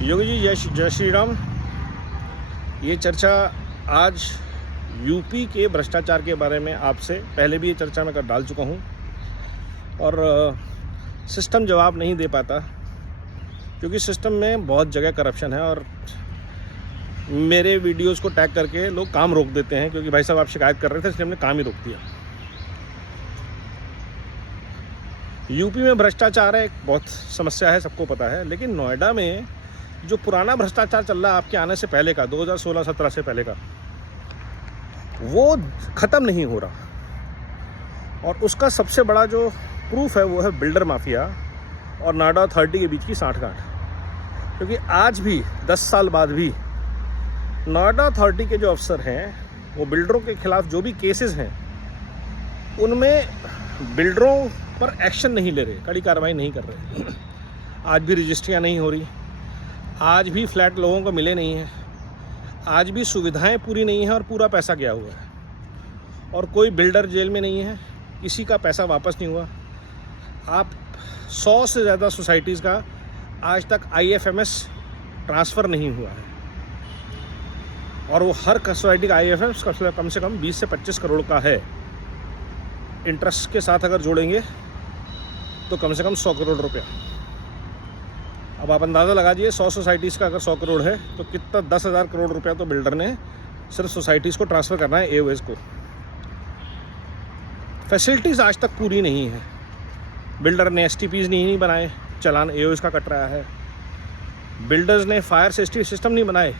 योगी जी जय श्री राम। ये चर्चा आज यूपी के भ्रष्टाचार के बारे में आपसे पहले भी ये चर्चा मैं कर डाल चुका हूँ और सिस्टम जवाब नहीं दे पाता क्योंकि सिस्टम में बहुत जगह करप्शन है और मेरे वीडियोस को टैग करके लोग काम रोक देते हैं क्योंकि भाई साहब आप शिकायत कर रहे थे इसलिए हमने काम ही रोक दिया। यूपी में भ्रष्टाचार है, एक बहुत समस्या है, सबको पता है, लेकिन नोएडा में जो पुराना भ्रष्टाचार चल रहा है आपके आने से पहले का 2016-17 से पहले का, वो ख़त्म नहीं हो रहा। और उसका सबसे बड़ा जो प्रूफ है वो है बिल्डर माफिया और नोएडा अथॉरिटी के बीच की सांठगांठ। क्योंकि आज भी 10 साल बाद भी नोएडा अथॉरिटी के जो अफसर हैं वो बिल्डरों के खिलाफ जो भी केसेस हैं उनमें बिल्डरों पर एक्शन नहीं ले रहे, कड़ी कार्रवाई नहीं कर रहे। आज भी रजिस्ट्रियाँ नहीं हो रही, आज भी फ्लैट लोगों को मिले नहीं हैं, आज भी सुविधाएं पूरी नहीं हैं और पूरा पैसा गया हुआ है और कोई बिल्डर जेल में नहीं है, किसी का पैसा वापस नहीं हुआ। आप 100 से ज़्यादा सोसाइटीज़ का आज तक IFMS ट्रांसफ़र नहीं हुआ है और वो हर सोसाइटी का IFMS कम से कम 20 से 25 करोड़ का है। इंटरेस्ट के साथ अगर जोड़ेंगे तो कम से कम 100 करोड़ रुपया। अब आप अंदाज़ा लगा दीजिए 100 सोसाइटीज़ का अगर 100 करोड़ है तो कितना 10,000 करोड़ रुपया तो बिल्डर ने सिर्फ सोसाइटीज़ को ट्रांसफ़र करना है AOS को। फैसिलिटीज़ आज तक पूरी नहीं है, बिल्डर ने STPs नहीं बनाए, चालान AOS का कट रहा है। बिल्डर्स ने फायर सेफ्टी सिस्टम नहीं बनाए,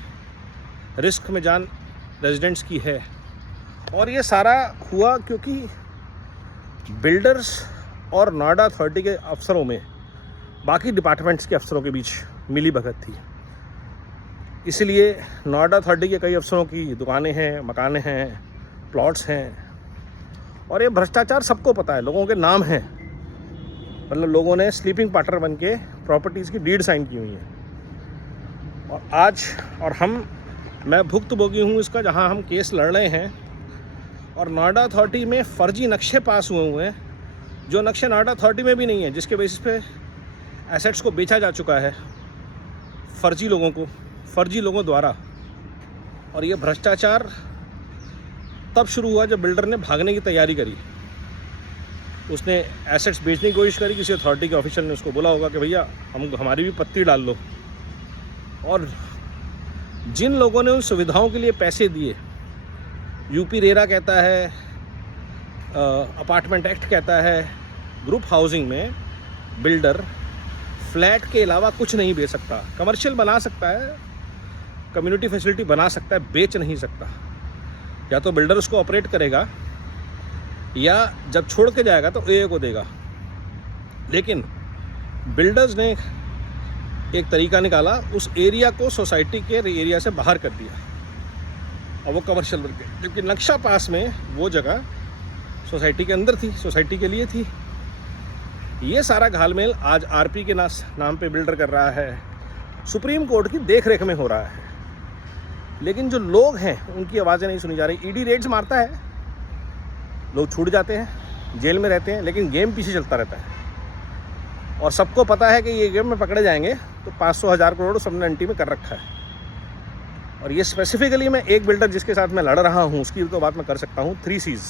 रिस्क में जान रेजिडेंट्स की है। और ये सारा हुआ क्योंकि बिल्डर्स और नोएडा अथॉरिटी के अफसरों में बाकी डिपार्टमेंट्स के अफसरों के बीच मिली भगत थी। इसलिए नोएडा अथॉरिटी के कई अफसरों की दुकानें हैं, मकानें हैं, प्लॉट्स हैं और ये भ्रष्टाचार सबको पता है, लोगों के नाम हैं, मतलब लोगों ने स्लीपिंग पार्टनर बन के प्रॉपर्टीज़ की डीड साइन की हुई है। और आज मैं भुक्तभोगी हूँ इसका, जहाँ हम केस लड़ रहे हैं और नोएडा अथॉरिटी में फर्जी नक्शे पास हुए हैं जो नक्शे नोएडा अथॉरिटी में भी नहीं है, जिसके बेसिस पे एसेट्स को बेचा जा चुका है फर्जी लोगों द्वारा। और ये भ्रष्टाचार तब शुरू हुआ जब बिल्डर ने भागने की तैयारी करी। उसने एसेट्स बेचने की कोशिश करी, किसी अथॉरिटी के ऑफिसर ने उसको बोला होगा कि भैया हमारी भी पत्ती डाल लो। और जिन लोगों ने उन सुविधाओं के लिए पैसे दिए, यूपी रेरा कहता है, अपार्टमेंट एक्ट कहता है, ग्रुप हाउसिंग में बिल्डर फ्लैट के अलावा कुछ नहीं बेच सकता। कमर्शियल बना सकता है, कम्युनिटी फैसिलिटी बना सकता है, बेच नहीं सकता। या तो बिल्डर उसको ऑपरेट करेगा या जब छोड़ के जाएगा तो AA को देगा। लेकिन बिल्डर्स ने एक तरीका निकाला, उस एरिया को सोसाइटी के एरिया से बाहर कर दिया और वो कमर्शियल बन गए, जबकि नक्शा पास में वो जगह सोसाइटी के अंदर थी, सोसाइटी के लिए थी। ये सारा घालमेल आज RP के नाम पे बिल्डर कर रहा है, सुप्रीम कोर्ट की देख रेख में हो रहा है। लेकिन जो लोग हैं उनकी आवाज़ें नहीं सुनी जा रही। ED रेड्स मारता है, लोग छूट जाते हैं, जेल में रहते हैं, लेकिन गेम पीछे चलता रहता है और सबको पता है कि ये गेम में पकड़े जाएंगे तो 500,000 करोड़ सबने अंटी में कर रखा है। और ये स्पेसिफिकली मैं एक बिल्डर जिसके साथ मैं लड़ रहा हूँ उसकी तो बात मैं कर सकता हूँ, 3 Cs,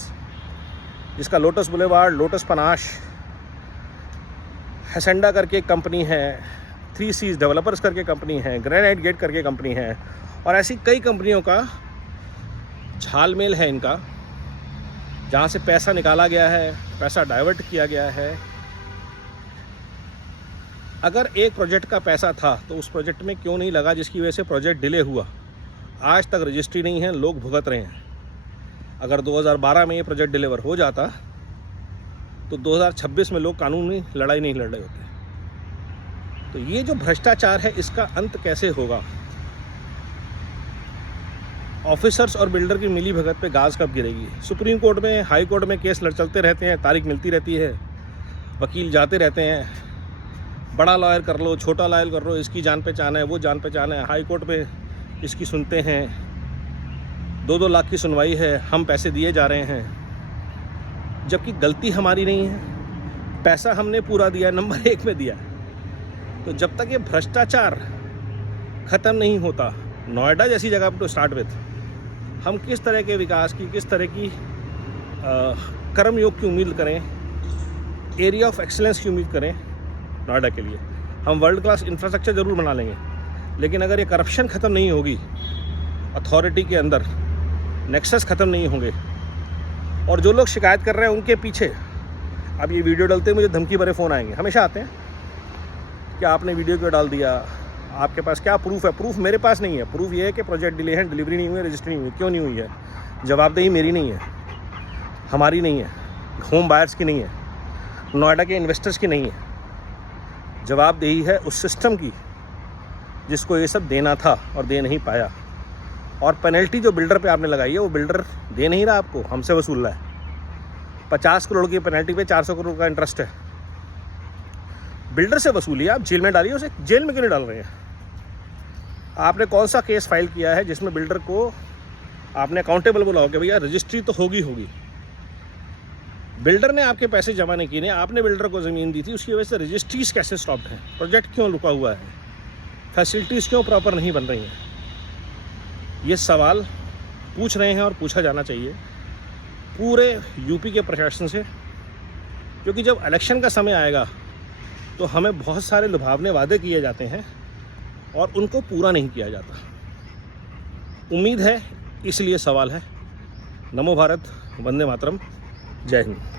जिसका लोटस बुलेवार्ड, लोटस पनाश, हेसेंडा करके एक कंपनी है, 3 Cs डेवलपर्स करके कंपनी है, ग्रेनाइट गेट करके कंपनी है और ऐसी कई कंपनियों का झालमेल है इनका, जहाँ से पैसा निकाला गया है, पैसा डाइवर्ट किया गया है। अगर एक प्रोजेक्ट का पैसा था तो उस प्रोजेक्ट में क्यों नहीं लगा जिसकी वजह से प्रोजेक्ट डिले हुआ? आज तक रजिस्ट्री नहीं है, लोग भुगत रहे हैं। अगर 2012 में ये प्रोजेक्ट डिलीवर हो जाता तो 2026 में लोग कानूनी लड़ाई नहीं लड़ रहे होते। तो ये जो भ्रष्टाचार है इसका अंत कैसे होगा? ऑफिसर्स और बिल्डर की मिली भगत पे गाज कब गिरेगी? सुप्रीम कोर्ट में, हाई कोर्ट में केस चलते रहते हैं, तारीख मिलती रहती है, वकील जाते रहते हैं, बड़ा लॉयर कर लो, छोटा लॉयर कर लो, इसकी जान पहचान है, वो जान पहचान है, हाई कोर्ट में इसकी सुनते हैं, 2-2 लाख की सुनवाई है, हम पैसे दिए जा रहे हैं, जबकि गलती हमारी नहीं है, पैसा हमने पूरा दिया, नंबर 1 में दिया। तो जब तक ये भ्रष्टाचार ख़त्म नहीं होता। नोएडा जैसी जगह टू स्टार्ट विथ हम किस तरह के विकास की, किस तरह की कर्मयोग की उम्मीद करें, एरिया ऑफ एक्सीलेंस की उम्मीद करें नोएडा के लिए। हम वर्ल्ड क्लास इंफ्रास्ट्रक्चर ज़रूर बना लेंगे, लेकिन अगर ये करप्शन ख़त्म नहीं होगी, अथॉरिटी के अंदर नेक्सस ख़त्म नहीं होंगे, और जो लोग शिकायत कर रहे हैं उनके पीछे, अब ये वीडियो डालते मुझे धमकी भरे फ़ोन आएंगे, हमेशा आते हैं कि आपने वीडियो क्यों डाल दिया, आपके पास क्या प्रूफ है। प्रूफ मेरे पास नहीं है। प्रूफ ये है कि प्रोजेक्ट डिले है, डिलीवरी नहीं हुई है, रजिस्ट्री नहीं हुई। क्यों नहीं हुई है? जवाबदेही मेरी नहीं है, हमारी नहीं है, होम बायर्स की नहीं है, नोएडा के इन्वेस्टर्स की नहीं है। जवाबदेही है उस सिस्टम की जिसको ये सब देना था और दे नहीं पाया। और पेनल्टी जो बिल्डर पे आपने लगाई है वो बिल्डर दे नहीं रहा आपको, हमसे वसूल रहा है। 50 करोड़ की पेनल्टी पे 400 करोड़ का इंटरेस्ट है, बिल्डर से वसूलिए। आप जेल में डालिए उसे, जेल में क्यों नहीं डाल रहे हैं? आपने कौन सा केस फाइल किया है जिसमें बिल्डर को आपने अकाउंटेबल बोला हो कि भैया रजिस्ट्री तो होगी। बिल्डर ने आपके पैसे जमा नहीं किए, आपने बिल्डर को ज़मीन दी थी, उसकी वजह से रजिस्ट्रीज कैसे स्टॉप्ड हैं, प्रोजेक्ट क्यों रुका हुआ है, फैसिलिटीज़ क्यों प्रॉपर नहीं बन रही हैं? ये सवाल पूछ रहे हैं और पूछा जाना चाहिए पूरे यूपी के प्रशासन से, क्योंकि जब इलेक्शन का समय आएगा तो हमें बहुत सारे लुभावने वादे किए जाते हैं और उनको पूरा नहीं किया जाता। उम्मीद है, इसलिए सवाल है। नमो भारत, वंदे मातरम, जय हिंद।